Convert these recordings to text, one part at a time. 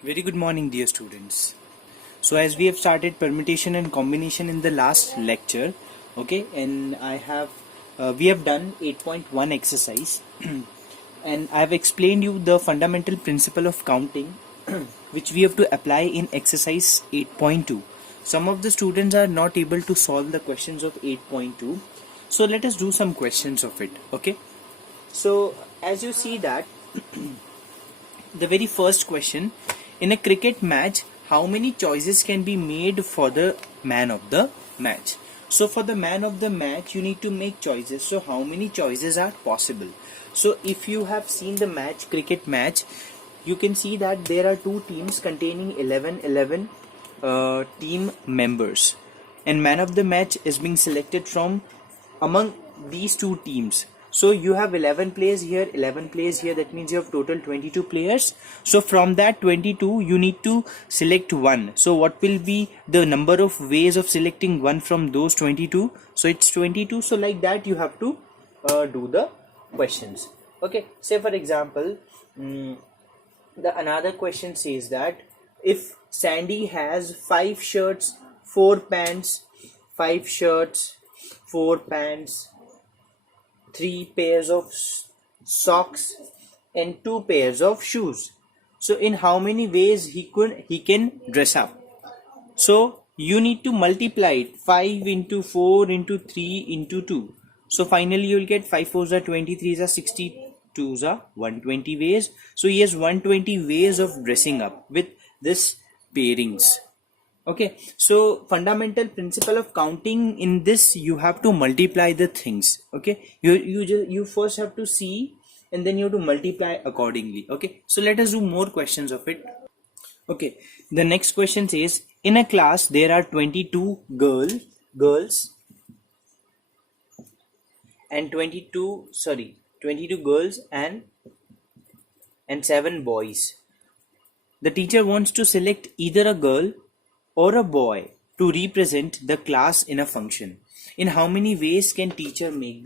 Very good morning, dear students. So as we have started permutation and combination in the last lecture, okay, and we have done 8.1 exercise and I have explained you the fundamental principle of counting which we have to apply in exercise 8.2. Some of the students are not able to solve the questions of 8.2, so let us do some questions of it. Okay, so as you see that the very first question, in a cricket match, how many choices can be made for the man of the match? So for the man of the match, you need to make choices. So how many choices are possible? So if you have seen the cricket match, you can see that there are two teams containing 11 team members, and man of the match is being selected from among these two teams. So you have 11 players here, 11 players here, that means you have total 22 players. So from that 22 you need to select one. So what will be the number of ways of selecting one from those 22? So it's 22. So like that you have to do the questions. Okay, say for example, another question says that if Sandy has 5 shirts, 4 pants, 5 shirts, 4 pants, 3 pairs of socks and 2 pairs of shoes, so in how many ways he can dress up? So you need to multiply it, 5 into 4 into 3 into 2. So finally you will get 5 4s are 23s are 62s are 120 ways. So he has 120 ways of dressing up with this pairings. Okay, so fundamental principle of counting in this, you have to multiply the things. Okay, you first have to see and then you have to multiply accordingly. Okay, so let us do more questions of it. Okay, the next question says, in a class there are 22 girls and 22 girls and 7 boys. The teacher wants to select either a girl or a boy to represent the class in a function. In how many ways can teacher make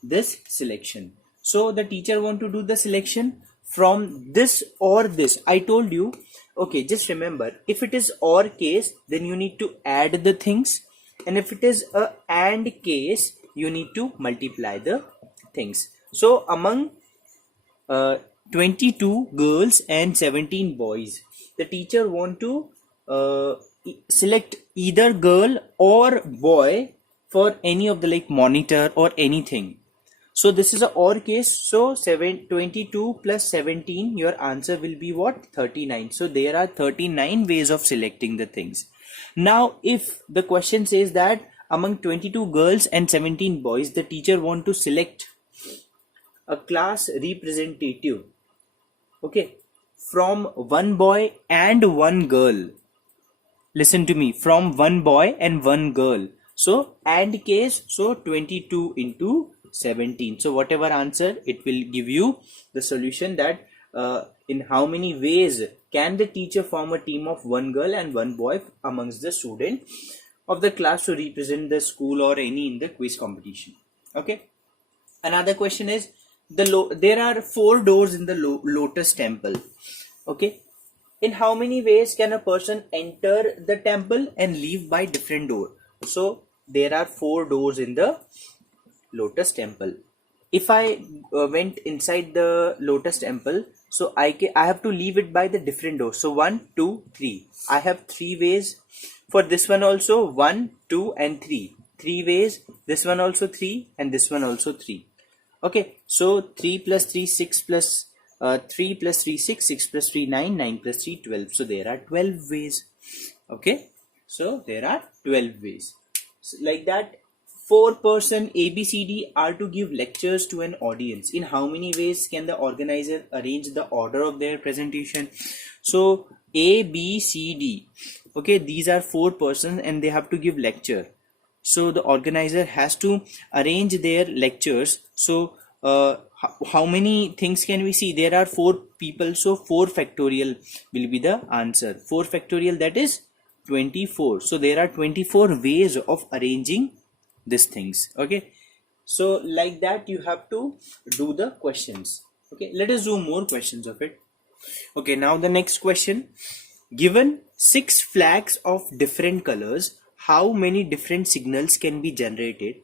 this selection? So the teacher want to do the selection from this or this. I told you, okay, just remember, if it is or case, then you need to add the things, and if it is a and case, you need to multiply the things. So among 22 girls and 17 boys, the teacher want to select either girl or boy for any of the like monitor or anything. So this is a or case. So 22 plus 17, your answer will be what? 39. So there are 39 ways of selecting the things. Now if the question says that among 22 girls and 17 boys, the teacher want to select a class representative, okay, from one boy and one girl. Listen to me, from one boy and one girl. So and case, so 22 into 17. So whatever answer, it will give you the solution that in how many ways can the teacher form a team of one girl and one boy amongst the student of the class to represent the school or any in the quiz competition. Okay. Another question is, there are 4 doors in the lotus temple. Okay, in how many ways can a person enter the temple and leave by different door? So there are 4 doors in the lotus temple. If I went inside the lotus temple, so I have to leave it by the different doors. So 1 2 3, I have 3 ways. For this one also 1 2 and 3 ways. This one also 3 and this one also 3. Okay, so 3 plus 3 6 plus 3 plus 3 6 6 plus 3 9 9 plus 3 12. So there are 12 ways. Okay, so there are 12 ways. So like that, 4-person ABCD are to give lectures to an audience. In how many ways can the organizer arrange the order of their presentation? So A B C D, okay, these are 4 persons and they have to give lecture. So the organizer has to arrange their lectures. So how many things can we see? There are 4 people, so 4 factorial will be the answer. 4 factorial, that is 24. So there are 24 ways of arranging these things. Okay, so like that you have to do the questions. Okay, let us do more questions of it. Okay, now the next question. Given 6 flags of different colors, how many different signals can be generated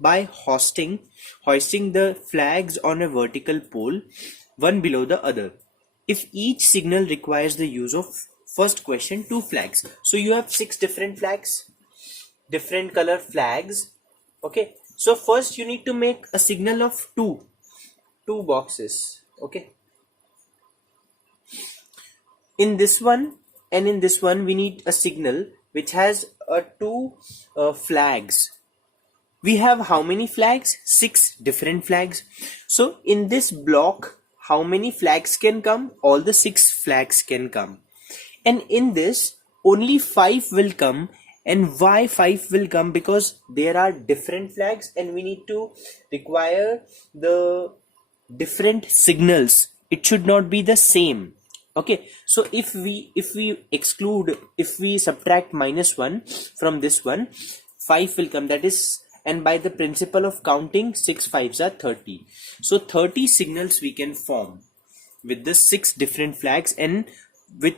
by hoisting the flags on a vertical pole, one below the other? If each signal requires the use of, first question, 2 flags. So you have 6 different flags, different color flags. Okay, so first you need to make a signal of two boxes. Okay, in this one and in this one we need a signal which has two flags. We have how many flags? 6 different flags. So in this block, how many flags can come? All the 6 flags can come. And in this, only 5 will come. And why 5 will come? Because there are different flags and we need to require the different signals. It should not be the same. Okay, so if we subtract -1 from this one, 5 will come. That is, and by the principle of counting, 6 5s are 30. So 30 signals we can form with the 6 different flags, and we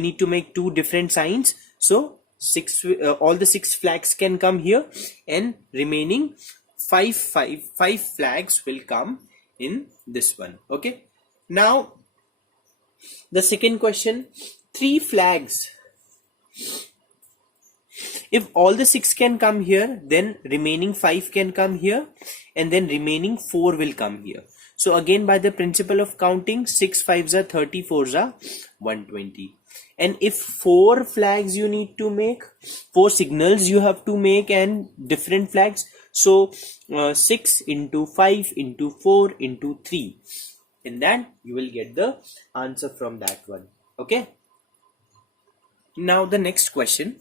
need to make 2 different signs. So all the 6 flags can come here, and remaining five flags will come in this one. Okay, now the second question, 3 flags. If all the 6 can come here, then remaining 5 can come here, and then remaining 4 will come here. So again, by the principle of counting, 6 5s are 30, 4s are 120. And if 4 flags you need to make, 4 signals you have to make and different flags, so 6 into 5 into 4 into 3. In that you will get the answer from that one. Okay, now the next question,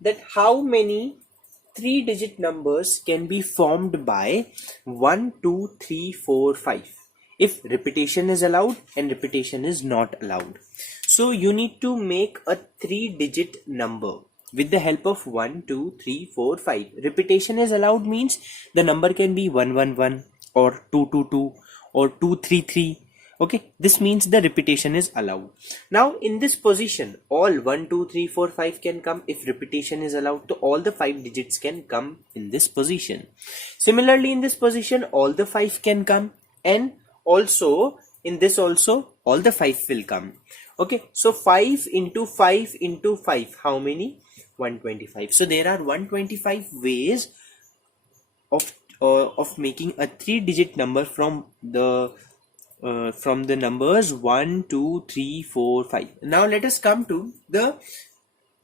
that how many 3-digit numbers can be formed by 1 2 3 4 5 if repetition is allowed and repetition is not allowed. So you need to make a 3-digit number with the help of 1 2 3 4 5. Repetition is allowed means the number can be 111 or 222 or 233. Okay, this means the repetition is allowed. Now in this position, all 1 2 3 4 5 can come. If repetition is allowed, so all the 5 digits can come in this position. Similarly, in this position, all the 5 can come, and also in this also all the 5 will come. Okay, so 5 into 5 into 5, how many? 125. So there are 125 ways of making a 3-digit number from the numbers 1 2 3 4 5. Now let us come to the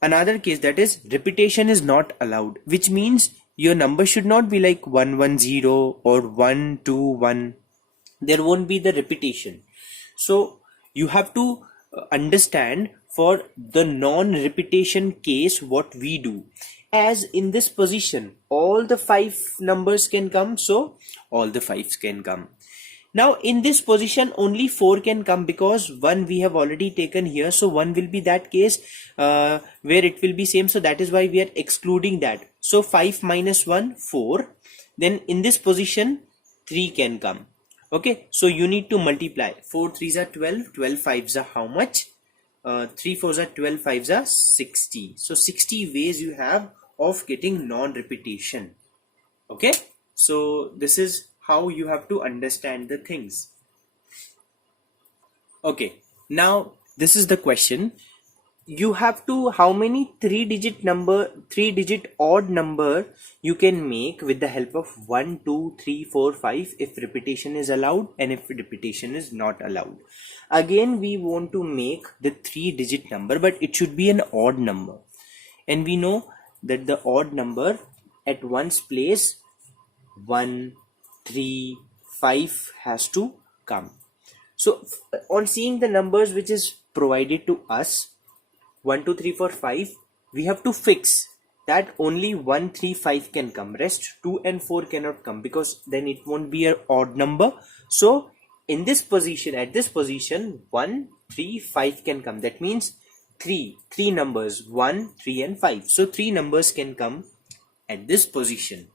another case, that is repetition is not allowed, which means your number should not be like 110 or 121. There won't be the repetition. So you have to understand for the non-repetition case what we do. As in this position, all the 5 numbers can come, so all the 5s can come. Now in this position only 4 can come because 1 we have already taken here, so 1 will be that case where it will be same, so that is why we are excluding that. So 5 minus 1, 4. Then in this position 3 can come. Okay, so you need to multiply. 4 3s are 12, 12 5s are how much? 3 4s are 12, 5s are 60. So 60 ways you have of getting non-repetition. Okay, so this is how you have to understand the things. Okay, now this is the question. You have to, how many 3-digit odd number you can make with the help of 1 2 3 4 5 if repetition is allowed and if repetition is not allowed. Again we want to make the 3-digit number, but it should be an odd number, and we know that the odd number at one's place 1 3 5 has to come. So on seeing the numbers which is provided to us 1 2 3 4 5, we have to fix that only 1 3 5 can come, rest 2 and 4 cannot come because then it won't be an odd number. So in this position, at this position 1 3 5 can come. That means three numbers 1 3 and 5. So 3 numbers can come at this position.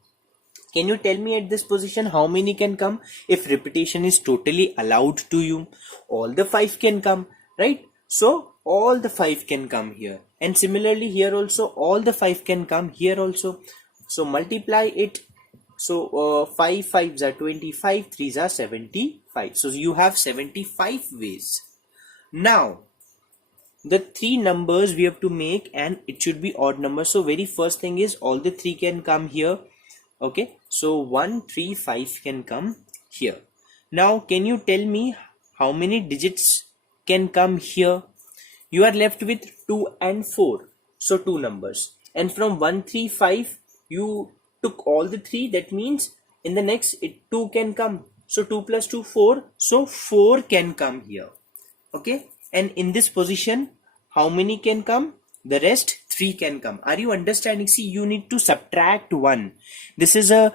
Can you tell me at this position how many can come? If repetition is totally allowed to you, all the 5 can come, right? So all the 5 can come here. And similarly here also all the 5 can come here also. So multiply it. So 5 5s are 25, 3s are 75. So you have 75 ways. Now the 3 numbers we have to make, and it should be odd numbers. So very first thing is all the 3 can come here. Okay, so 1 3 5 can come here. Now can you tell me how many digits can come here? You are left with 2 and 4, so 2 numbers. And from 1 3 5 you took all the 3, that means in the next 2 can come. So 2 plus 2 4, so 4 can come here. Okay, and in this position how many can come? The rest 3 can come. Are you understanding? See, you need to subtract 1. This is a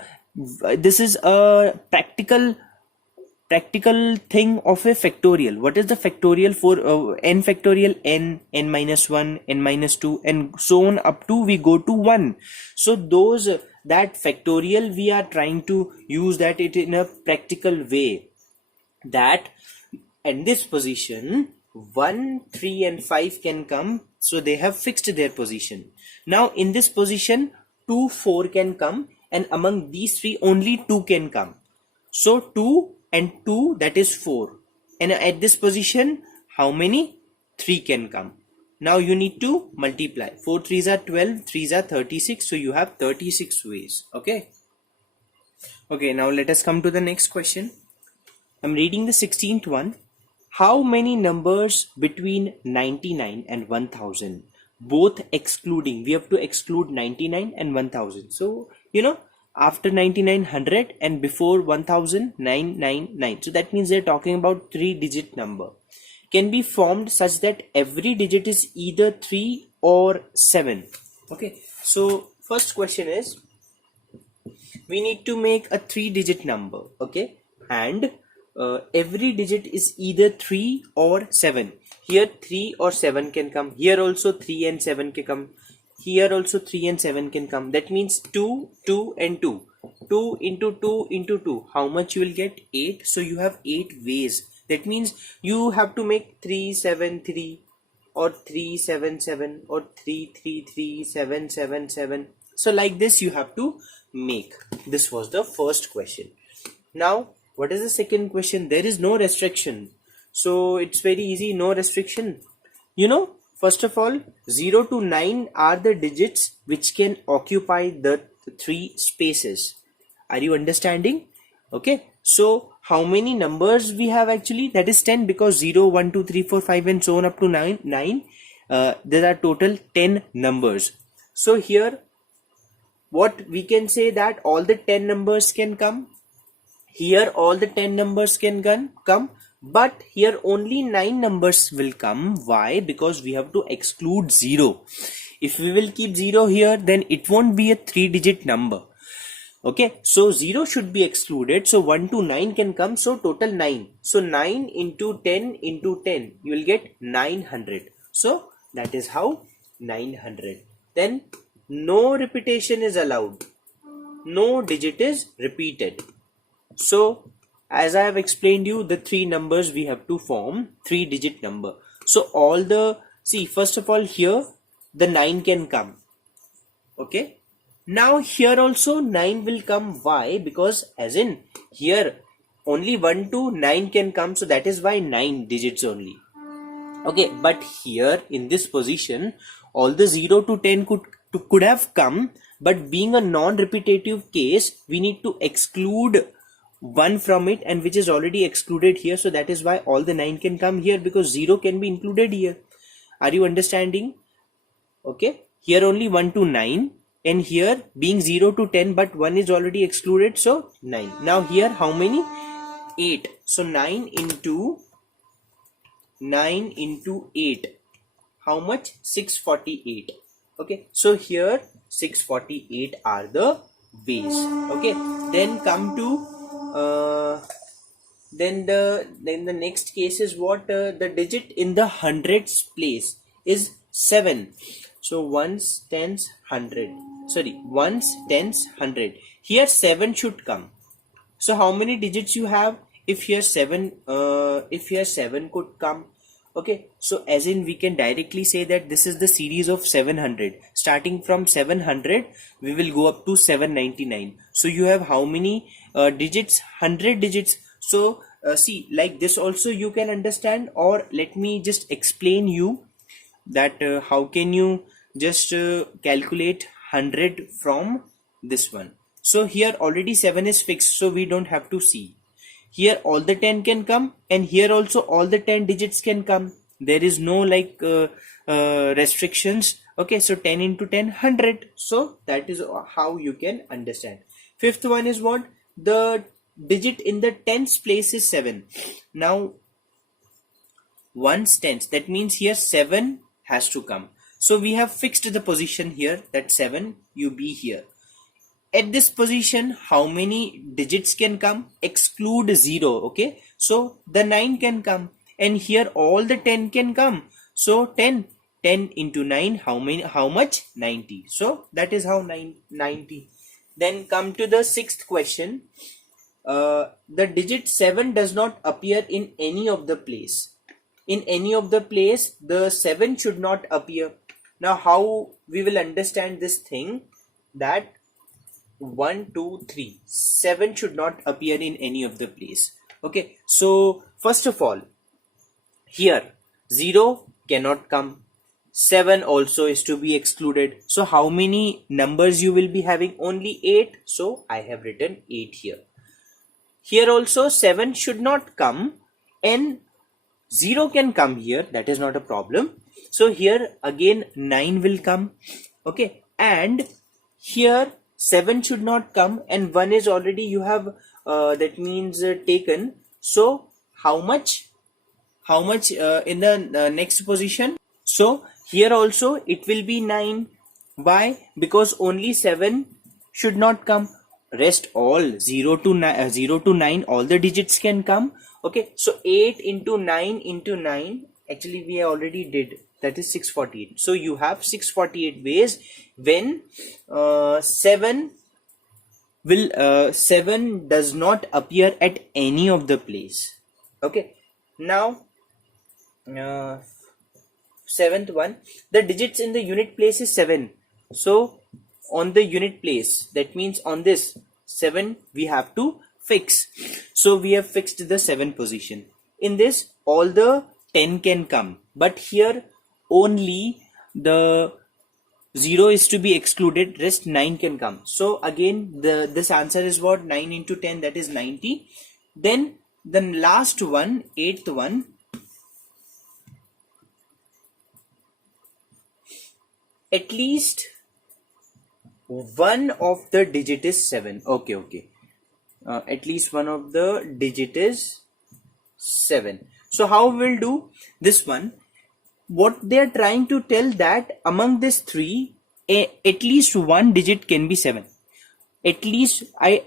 practical thing of a factorial. What is the factorial for n factorial? N minus 1, n minus 2, and so on up to we go to 1. So those that factorial we are trying to use that it in a practical way, that in this position 1 3 and 5 can come, so they have fixed their position. Now in this position 2 4 can come, and among these 3 only 2 can come. So 2 and 2, that is 4, and at this position how many? 3 can come. Now you need to multiply. 4 3s are 12, 3s are 36, so you have 36 ways. Okay, now let us come to the next question. I'm reading the 16th one. How many numbers between 99 and 1000, both excluding, we have to exclude 99 and 1000. So after 99 100, and before 1000 999. So that means they're talking about 3-digit number, can be formed such that every digit is either 3 or 7. Okay, so first question is, we need to make a 3-digit number. Okay, and every digit is either 3 or 7. Here 3 or 7 can come. Here also 3 and 7 can come. Here also 3 and 7 can come. That means 2 2 and 2. 2 into 2 into 2, how much you will get? 8. So you have 8 ways. That means you have to make 3 7 3 or 3 7 7 or 3 3 3 7 7 7. So like this you have to make. This was the first question. Now what is the second question? There is no restriction, so it's very easy. No restriction. First of all, 0 to 9 are the digits which can occupy the 3 spaces. Are you understanding? Okay, so how many numbers we have actually? That is 10, because 0 1 2 3 4 5 and so on up to 9. There are total 10 numbers. So here what we can say, that all the 10 numbers can come. Here all the 10 numbers can come, but here only 9 numbers will come. Why? Because we have to exclude 0. If we will keep 0 here, then it won't be a 3-digit number. Okay, so 0 should be excluded. So 1 to 9 can come, so total 9. So 9 into 10 into 10, you will get 900. So that is how 900. Then no repetition is allowed. No digit is repeated. So as I have explained you, the 3 numbers we have to form 3-digit number. So all the, see, first of all here the 9 can come. Okay, now here also 9 will come. Why? Because as in here only 1 to 9 can come, so that is why 9 digits only. Okay, but here in this position all the 0 to 10 could have come, but being a non-repetitive case, we need to exclude 1 from it, and which is already excluded here. So that is why all the 9 can come here, because 0 can be included here. Are you understanding? Okay, here only 1 to 9, and here being 0 to 10, but 1 is already excluded, so 9. Now here how many? 8. So 9 into 8, how much? 648. Okay, so here 648 are the ways. Okay, then come to then the next case is what? The digit in the hundreds place is 7. So ones, tens, 100. Sorry, ones, tens, 100. Here 7 should come. So how many digits you have? If here 7 could come. Okay, so as in we can directly say that this is the series of 700. Starting from 700, we will go up to 799. So you have how many digits? 100 digits. So see, like this also you can understand, or let me just explain you that how can you just calculate 100 from this one. So here already 7 is fixed, so we don't have to see. Here all the 10 can come, and here also all the 10 digits can come. There is no like restrictions. Okay, so 10 into 10, 100. So that is how you can understand. Fifth one is what? The digit in the tens place is 7. Now ones tens, that means here 7 has to come. So we have fixed the position here that 7 you be here. At this position, how many digits can come? Exclude 0. Okay, so the 9 can come, and here all the 10 can come. So 10 into 9, how much? 90. So that is how 90. Then come to the sixth question. The digit 7 does not appear in any of the place. In any of the place, the 7 should not appear. Now how we will understand this thing? That 1, 2, 3, 7 should not appear in any of the place. Okay, so first of all, here 0 cannot come, 7 also is to be excluded. So how many numbers you will be having? Only 8. So I have written 8 here. Here also 7 should not come, and 0 can come here, that is not a problem. So here again 9 will come. Okay, and here 7 should not come, and 1 is already you have that means taken. So how much in the next position? So here also it will be 9. Why? Because only 7 should not come. Rest all 0 to 9 all the digits can come. Okay, so 8 into 9 into 9, actually we already did, that is 648. So you have 648 ways when 7 does not appear at any of the place. Okay, now seventh one, the digits in the unit place is 7. So on the unit place, that means on this 7 we have to fix. So we have fixed the 7 position. In this all the 10 can come, but here only the 0 is to be excluded, rest 9 can come. So again this answer is what? 9 into 10, that is 90. Then the last one, 8th one, at least one of the digit is 7. Okay. At least one of the digit is 7. So how we'll do this one? What they are trying to tell that among these three, at least one digit can be 7. At least I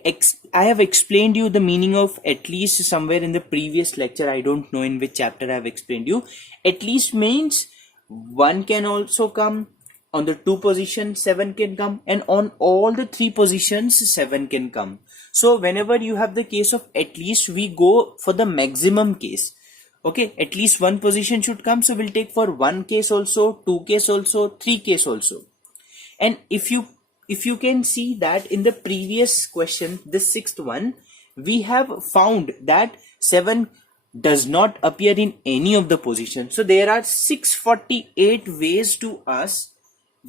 have explained you the meaning of at least somewhere in the previous lecture. I don't know in which chapter I have explained you. At least means 1 can also come. On the 2 position 7 can come, and on all the 3 positions 7 can come. So whenever you have the case of at least, we go for the maximum case. Okay, at least 1 position should come, so we'll take for 1 case also, 2 case also, 3 case also. And if you can see that in the previous question, this 6th one, we have found that 7 does not appear in any of the positions. So there are 648 ways to us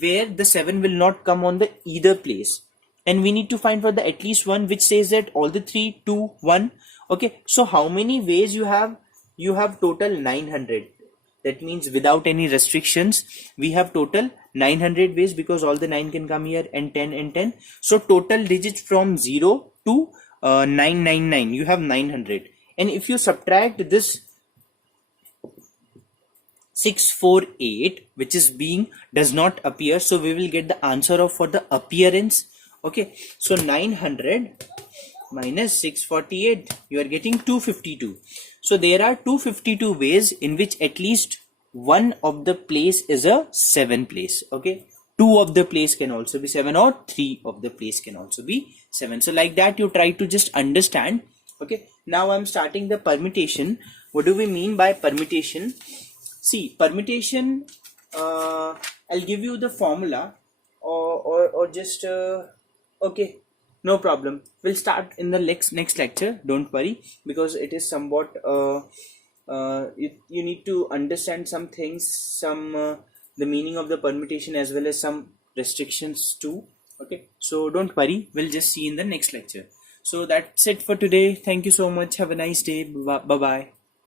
where the 7 will not come on the either place, and we need to find for the at least one, which says that all the 3, 2, 1. Okay, so how many ways you have? You have total 900. That means without any restrictions we have total 900 ways, because all the 9 can come here, and 10 and 10. So total digits from 0 to 999, you have 900. And if you subtract this 648, which is being does not appear, so we will get the answer of for the appearance. Okay, so 900 minus 648, you are getting 252. So there are 252 ways in which at least one of the place is a 7 place. Okay, two of the place can also be 7, or three of the place can also be 7. So like that you try to just understand. Okay, now I'm starting the permutation. What do we mean by permutation? See, permutation, I'll give you the formula, or just okay, no problem. We'll start in the next lecture. Don't worry, because it is somewhat you need to understand some things, some the meaning of the permutation as well as some restrictions too. Okay, so don't worry. We'll just see in the next lecture. So that's it for today. Thank you so much. Have a nice day. Bye bye.